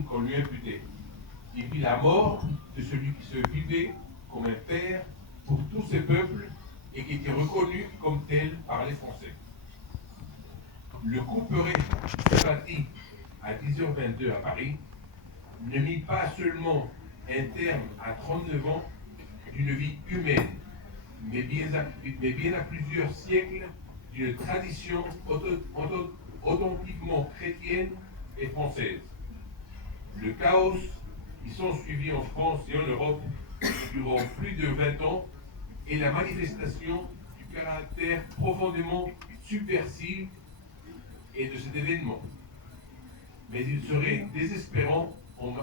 qu'on lui imputait. Il vit la mort de celui qui se vivait comme un père pour tous ces peuples et qui était reconnu comme tel par les Français. Le couperet qui s'est bâti à 10h22 à Paris ne mit pas seulement un terme à 39 ans d'une vie humaine, mais bien à plusieurs siècles d'une tradition authentiquement chrétienne et française. Le chaos qui sont suivis en France et en Europe durant plus de 20 ans est la manifestation du caractère profondément subversif et de cet événement. Mais il serait désespérant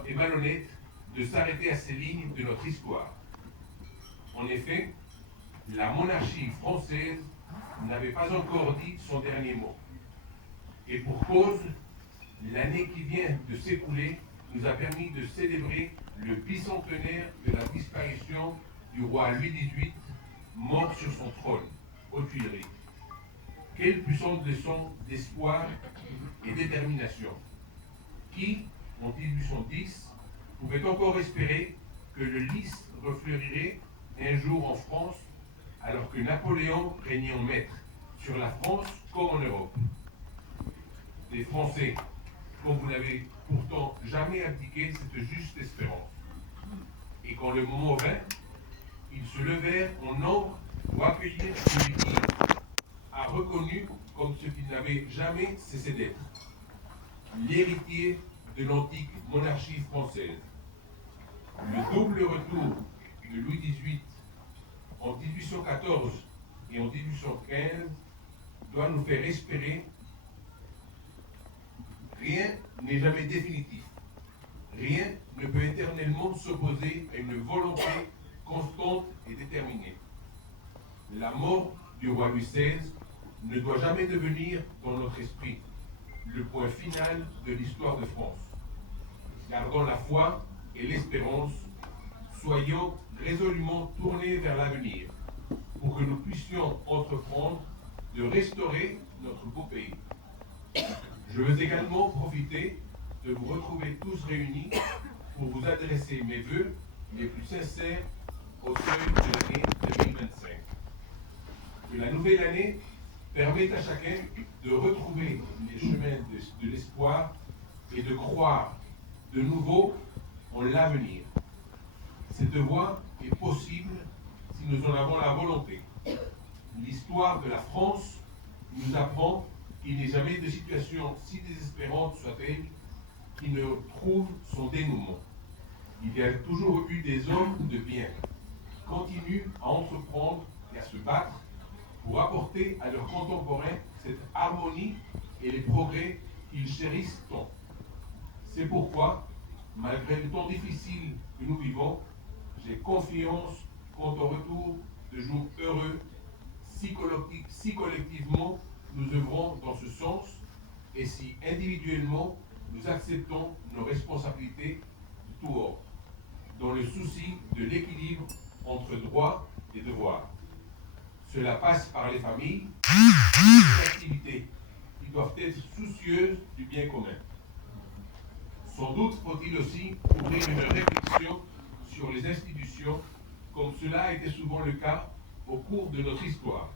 et malhonnête de s'arrêter à ces lignes de notre histoire. En effet, la monarchie française n'avait pas encore dit son dernier mot. Et pour cause, l'année qui vient de s'écouler nous a permis de célébrer le bicentenaire de la disparition du roi Louis XVIII, mort sur son trône, aux Tuileries. Quelle puissante leçon d'espoir et détermination. Qui, en 1810, pouvait encore espérer que le lys refleurirait un jour en France, alors que Napoléon régnait en maître sur la France comme en Europe. Les Français, comme vous n'avez pourtant jamais abdiqué cette juste espérance. Et quand le moment vint, ils se levèrent en nombre pour accueillir celui qui a reconnu comme ce qu'il n'avait jamais cessé d'être, l'héritier de l'antique monarchie française. Le double retour de Louis XVIII en 1814 et en 1815 doit nous faire espérer. Rien n'est jamais définitif. Rien ne peut éternellement s'opposer à une volonté constante et déterminée. La mort du roi Louis XVI ne doit jamais devenir dans notre esprit le point final de l'histoire de France. Gardons la foi et l'espérance, soyons résolument tournés vers l'avenir pour que nous puissions entreprendre de restaurer notre beau pays. Je veux également profiter de vous retrouver tous réunis pour vous adresser mes vœux les plus sincères au seuil de l'année 2025. Que la nouvelle année permette à chacun de retrouver les chemins de l'espoir et de croire de nouveau en l'avenir. Cette voie est possible si nous en avons la volonté. L'histoire de la France nous apprend qu'il n'est jamais de situation si désespérante soit-elle qui ne trouve son dénouement. Il y a toujours eu des hommes de bien qui continuent à entreprendre et à se battre pour apporter à leurs contemporains cette harmonie et les progrès qu'ils chérissent tant. C'est pourquoi, malgré le temps difficile que nous vivons, j'ai confiance quant au retour de jours heureux, si collectivement nous œuvrons dans ce sens et si individuellement nous acceptons nos responsabilités de tout ordre, dans le souci de l'équilibre entre droits et devoirs. Cela passe par les familles et les activités qui doivent être soucieuses du bien commun. Sans doute faut-il aussi ouvrir une réflexion sur les institutions, comme cela a été souvent le cas au cours de notre histoire.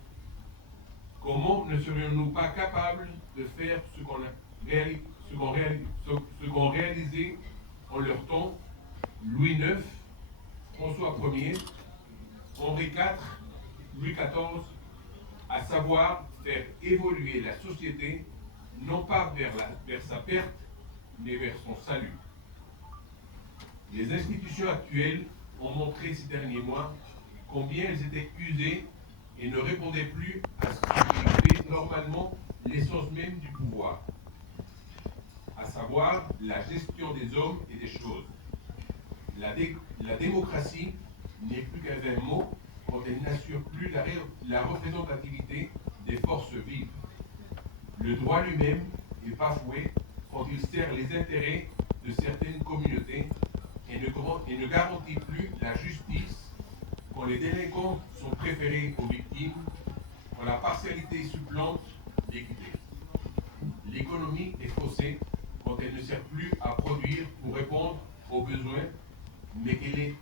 Comment ne serions-nous pas capables de faire ce qu'ont réalisé en leur temps Louis IX, François Ier, Henri IV, Louis XIV, à savoir faire évoluer la société non pas vers sa perte, mais vers son salut. Les institutions actuelles ont montré ces derniers mois combien elles étaient usées et ne répondaient plus à ce qui était normalement l'essence même du pouvoir, à savoir la gestion des hommes et des choses. La démocratie n'est plus qu'un vain mot quand elle n'assure plus la représentativité des forces vives. Le droit lui-même est bafoué quand il sert les intérêts de certaines communautés et ne garantit plus la justice quand les délinquants sont préférés aux victimes, quand la partialité supplante l'équité. L'économie est faussée quand elle ne sert plus à produire pour répondre aux besoins, mais qu'elle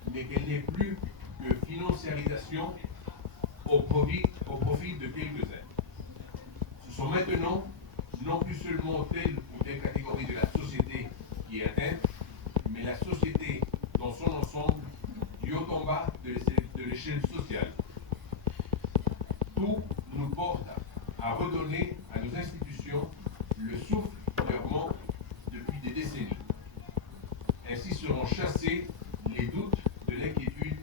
n'est plus que financiarisation au profit de quelques-uns. Ce sont maintenant non plus seulement telle ou telle catégorie de la société qui est atteinte, mais la société dans son ensemble, du haut en bas de l'échelle sociale. Tout nous porte à redonner à nos institutions le souffle qui leur manque depuis des décennies. Ainsi seront chassés les doutes de l'inquiétude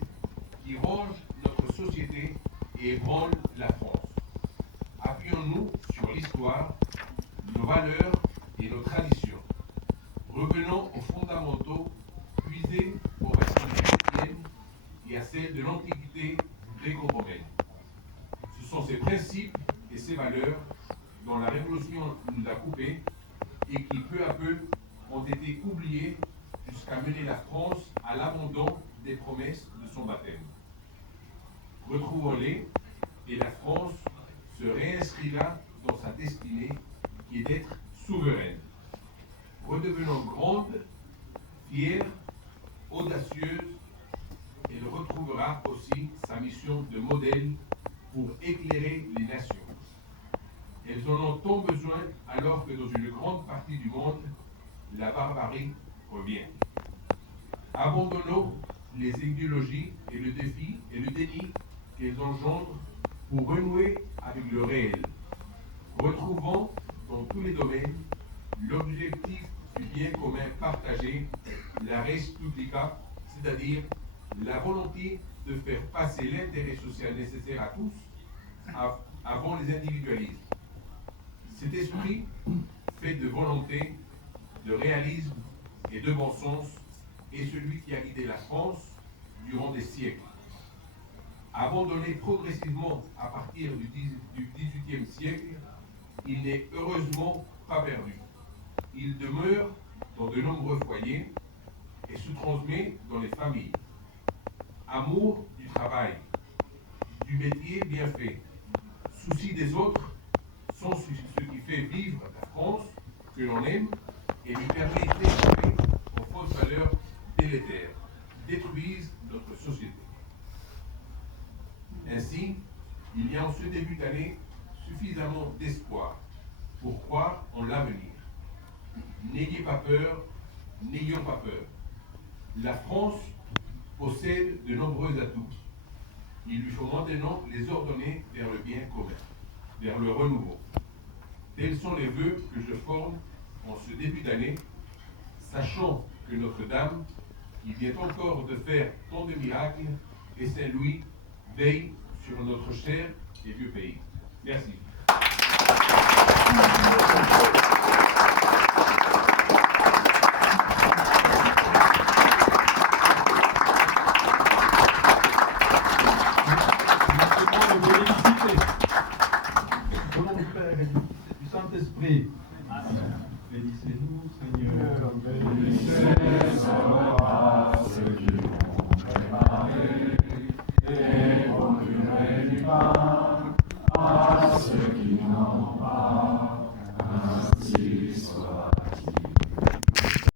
qui rongent notre société et ébranlent la France. Appuyons-nous sur l'histoire, nos valeurs et nos traditions. Revenons aux fondamentaux puisés aux racines chrétiennes et à celles de l'Antiquité gréco-romaine. Ce sont ces principes et ces valeurs dont la Révolution nous a coupés et qui peu à peu ont été oubliés jusqu'à mener la France à l'abandon des promesses de son baptême. Retrouvons-les et la France se réinscrira dans sa destinée qui est d'être souveraine. Redevenant grande, fière, audacieuse, elle retrouvera aussi sa mission de modèle pour éclairer les nations. Elles en ont tant besoin alors que dans une grande partie du monde, la barbarie revient. Abandonnons les idéologies et le déni qu'elles engendrent pour renouer avec le réel. Retrouvons dans tous les domaines l'objectif du bien commun partagé, la res publica, c'est-à-dire la volonté de faire passer l'intérêt social nécessaire à tous avant les individualismes. Cet esprit, fait de volonté, de réalisme et de bon sens, est celui qui a guidé la France durant des siècles. Abandonné progressivement à partir du XVIIIe siècle, il n'est heureusement pas perdu. Il demeure dans de nombreux foyers et se transmet dans les familles. Amour du travail, du métier bien fait, souci des autres sont ce qui fait vivre la France que l'on aime et lui permet d'échapper aux fausses valeurs délétères qui détruisent notre société. Ainsi, il y a en ce début d'année suffisamment d'espoir pour croire en l'avenir. N'ayez pas peur, n'ayons pas peur. La France possède de nombreux atouts. Il lui faut maintenant les ordonner vers le bien commun, vers le renouveau. Tels sont les vœux que je forme en ce début d'année, sachant que Notre-Dame, qui vient encore de faire tant de miracles, et Saint-Louis veille sur notre cher et vieux pays. Merci. Au nom du Père et du Saint-Esprit. Bénissez-nous, Seigneur.